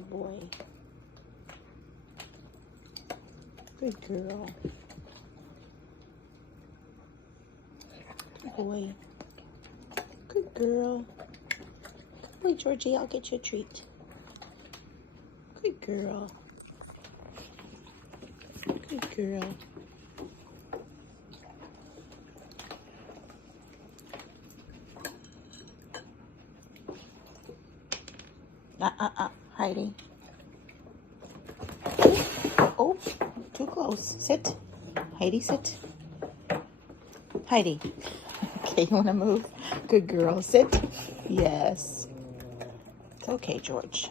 Good boy. Good girl. Good boy. Good girl. Good boy, Georgie. I'll get you a treat. Good girl. Good girl. Heidi. Oh, too close. Sit. Heidi, sit. Heidi. Okay, you want to move? Good girl. Sit. Yes. It's okay, George.